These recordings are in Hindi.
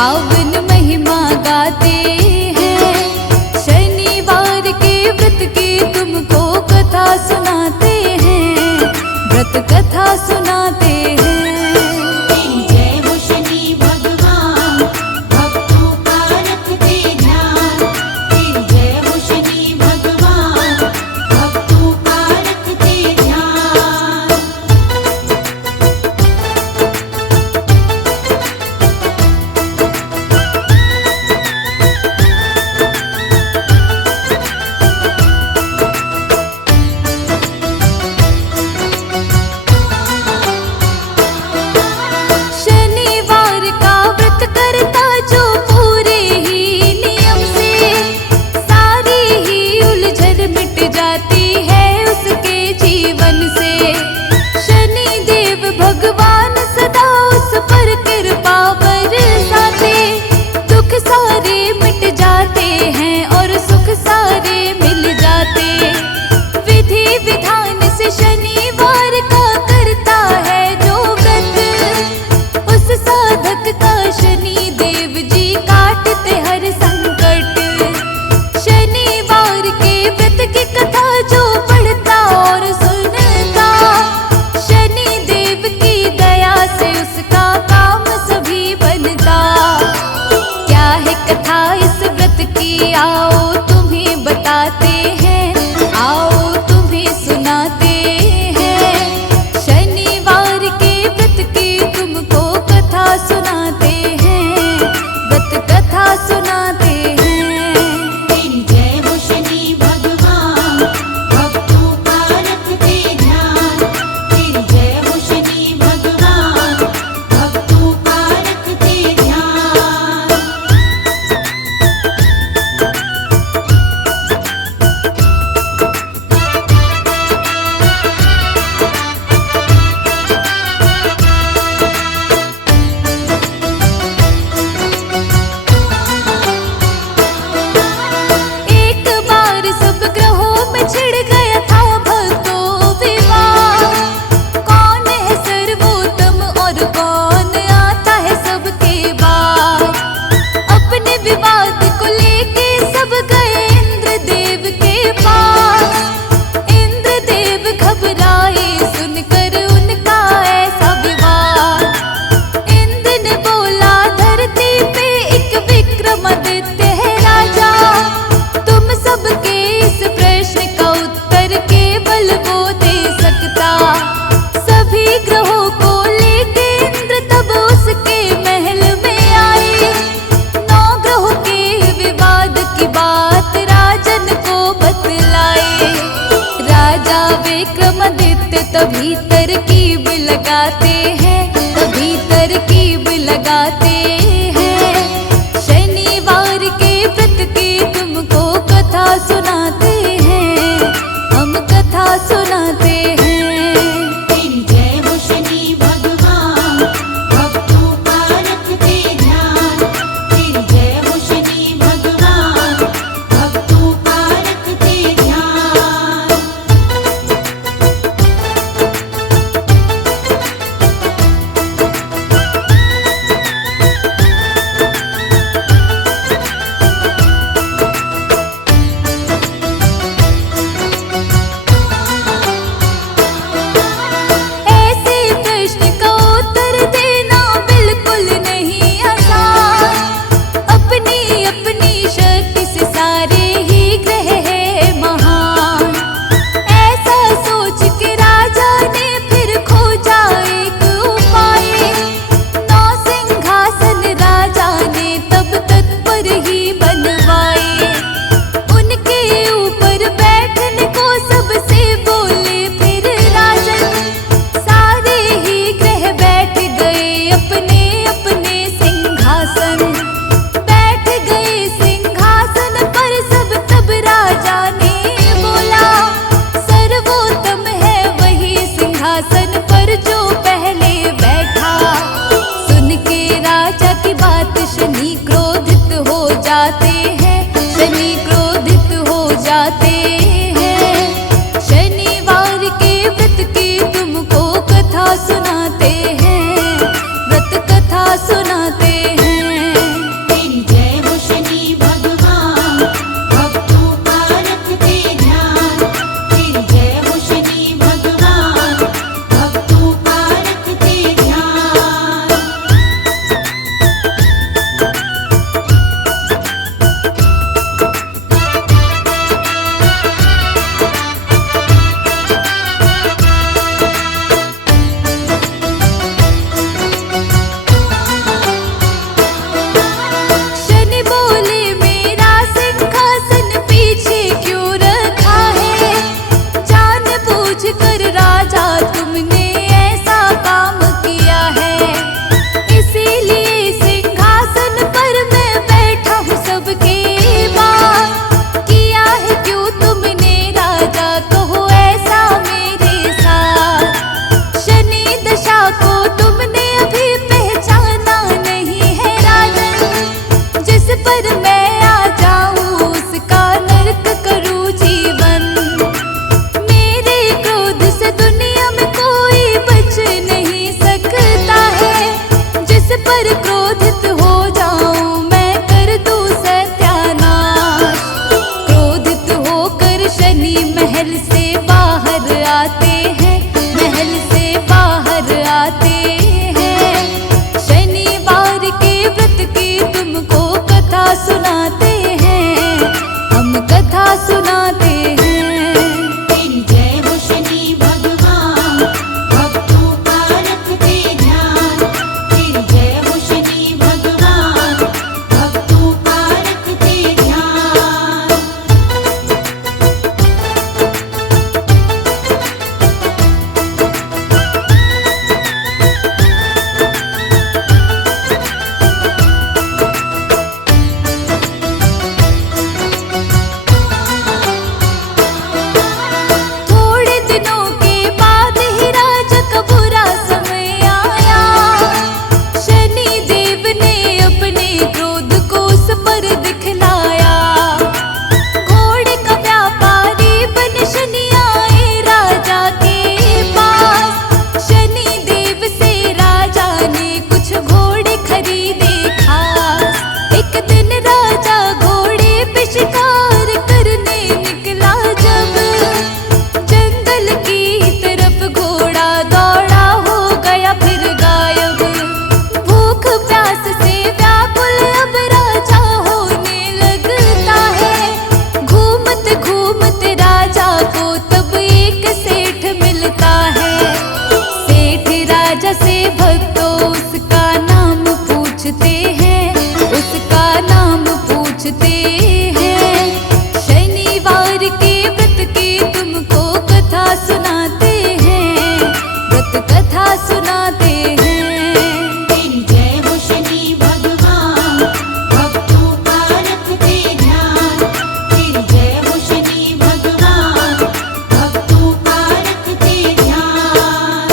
पावन महिमा गाते हैं। शनिवार के व्रत की तुमको कथा सुनाते हैं, व्रत कथा सुनाते हैं। जय हो शनि भगवान, भक्तों का रखते ध्यान। जय हो शनि भगवान, भक्तों का रखते ध्यान। शनिवार का व्रत करता जो पूरे ही नियम से, सारी ही उलझन मिट जाती है उसके जीवन से। शनि देव भगवान सदा उस पर कृपा बरसाते, दुख सारे मिट जाते हैं और सुख सारे मिल जाते। विधि विधान से शनिवार का करता है जो व्रत, उस साधक का शनि देव जी काटते हर संकट। शनिवार के व्रत की कथा जो पढ़ता और सुनता, शनि देव की दया से उसका काम सभी बनता। क्या है कथा इस व्रत की, आओ तुम्हें बताते हैं, आओ तुम्हें सुनाते हैं। शनिवार के व्रत की तुमको कथा सुनाते हैं, व्रत कथा सुनाते हैं। जय हो शनि भगवान, भक्तों का रखते ध्यान। जय हो शनि भगवान, भक्तों का रखते ध्यान। एक बार सब ग्रहों में छिड़ गया था भक्तों विवाद। कौन है सर्वोत्तम और कौन आता है सबके बाद। अपने विवाद को लेके सब गए इंद्र देव के पास। इंद्र देव घबराए सुनकर उनका ऐसा विवाद। इंद्र ने बोला धरती पे एक विक्रमादित्य है राजा, तुम सबके इस प्रश्न का उत्तर केवल वो दे सकता। सभी ग्रहों को लेके इंद्र तब उसके महल में आए। 9 ग्रहों के विवाद की बात राजन को बतलाए। राजा विक्रमादित्य तभी तरकीब लगाते हैं, तभी तरकीब लगाते हैं। शनिवार के व्रत की तुमको कथा सुनाते हैं, हम कथा सुनाते हैं। जय हो शनि भगवान, भक्तों का रखते ध्यान। जय हो शनि भगवान, भक्तों का रखते ध्यान। ऐसे प्रश्न का उत्तर देना बिल्कुल नहीं आसान। अपनी अपनी शक्ति से सारे ही ग्रह है महान। ऐसा सोच के राजा ने फिर खोजा एक उपाय। 9 सिंहासन राजा ने तब तत्पर ही बनवाए। उनके ऊपर बैठने को सबसे बोले फिर राजन। सारे ही ग्रह बैठ गए अपने अपने सिंहासन। बैठ गए सिंहासन पर सब तब राजा ने बोला, सर्वोत्तम है वही सिंहासन पर जो पहले बैठा। सुन के राजा की बात शनि क्रोधित हो जाते हैं, शनि क्रोधित हो जाते हैं। शनिवार के व्रत की तुमको कथा सुनाते हैं, व्रत कथा सुनाते हैं। हैं उसका नाम पूछते हैं। शनिवार के व्रत की तुमको कथा सुनाते हैं, व्रत कथा सुनाते हैं। तेरी जय हो शनि भगवान, भक्तों का रखते ध्यान। तेरी जय हो शनि भगवान, भक्तों का रखते ध्यान।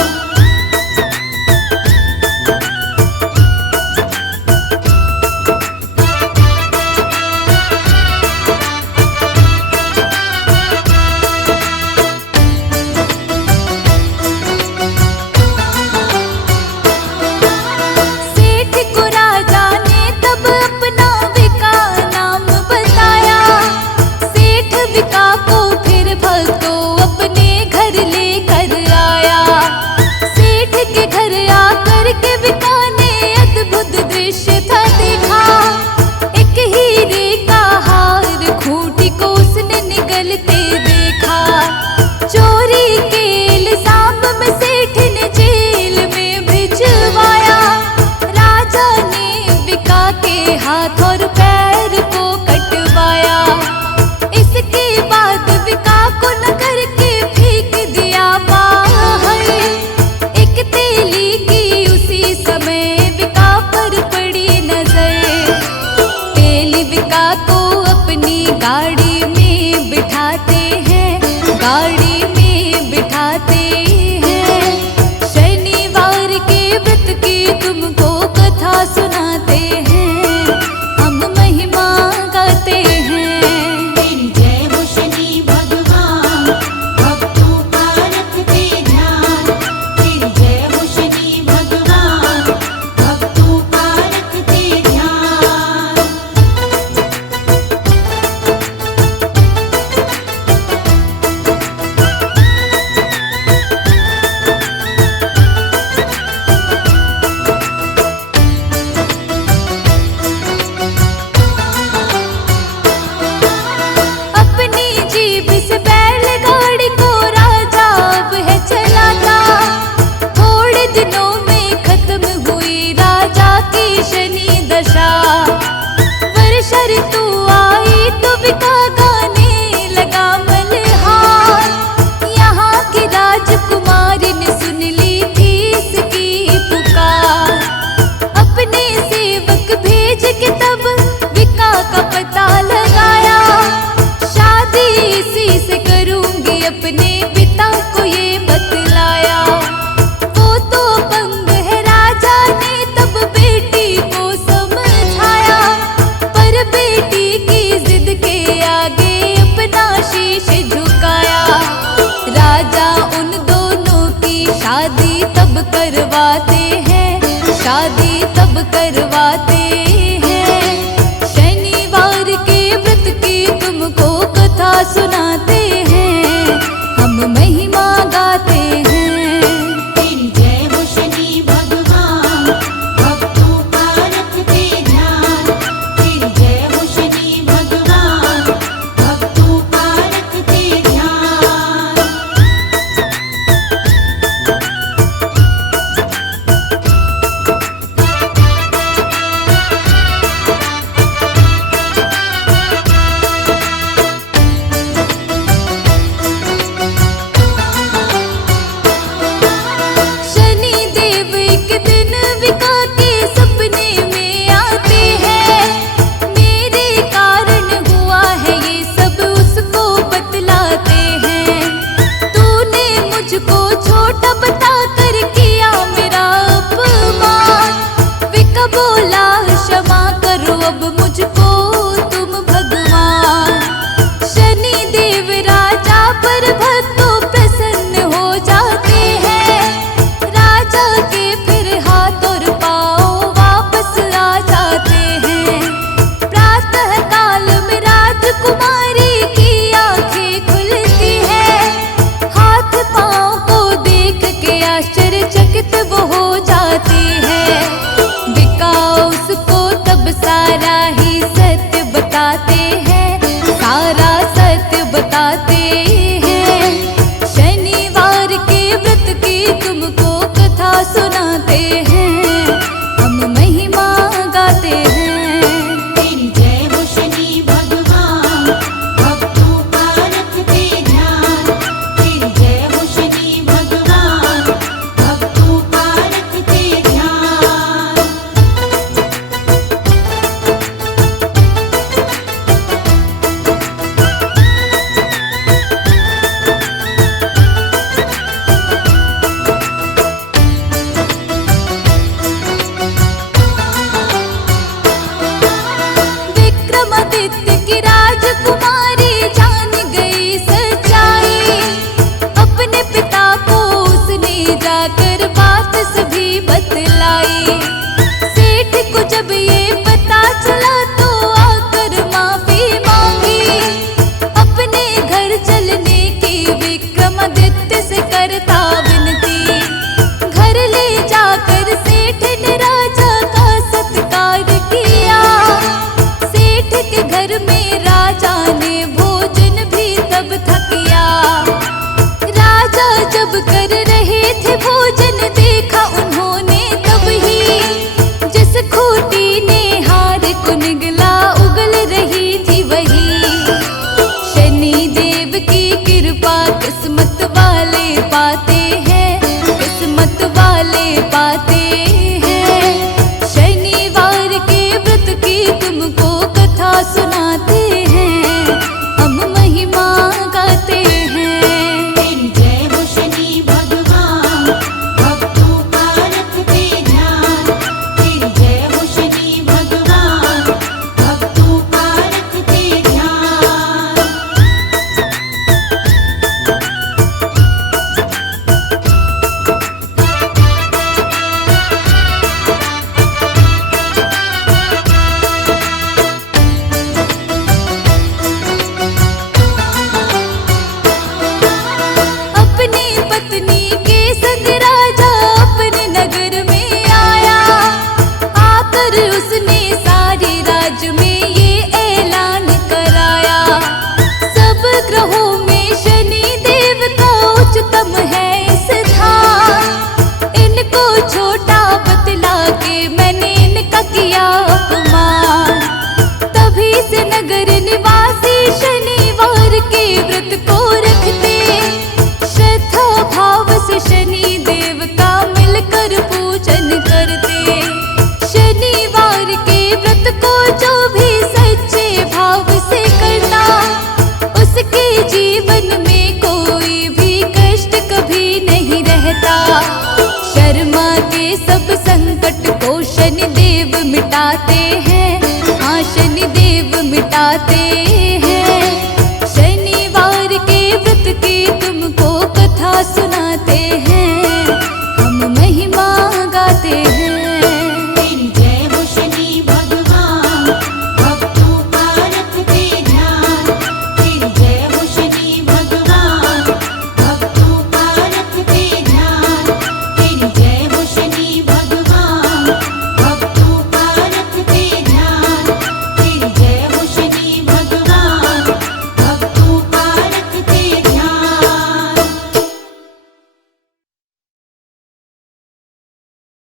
सेठ को राजा ने तब अपना विका नाम बताया। सेठ विका को फिर भक्तों अपने घर लेकर आया। सेठ के घर आकर के विका ने अद्भुत दृश्य था देखा। एक हीरे का हार खूंटी को उसने निगलते देखा। चोरी के इल्जाम में सेठ ने जेल में भिजवाया। राजा ने विका के हाथ और पैर को कटवाया। इसके बाद विका को नगर के फेंक दिया बाहर। एक तेली की उसी समय विका पर पड़ी नजर। तेली विका को अपनी गाड़ी में बिठाते हैं, गाड़ी में बिठाते हैं। शनिवार के व्रत की तुमको कथा सुनाते हैं, हम सुलाते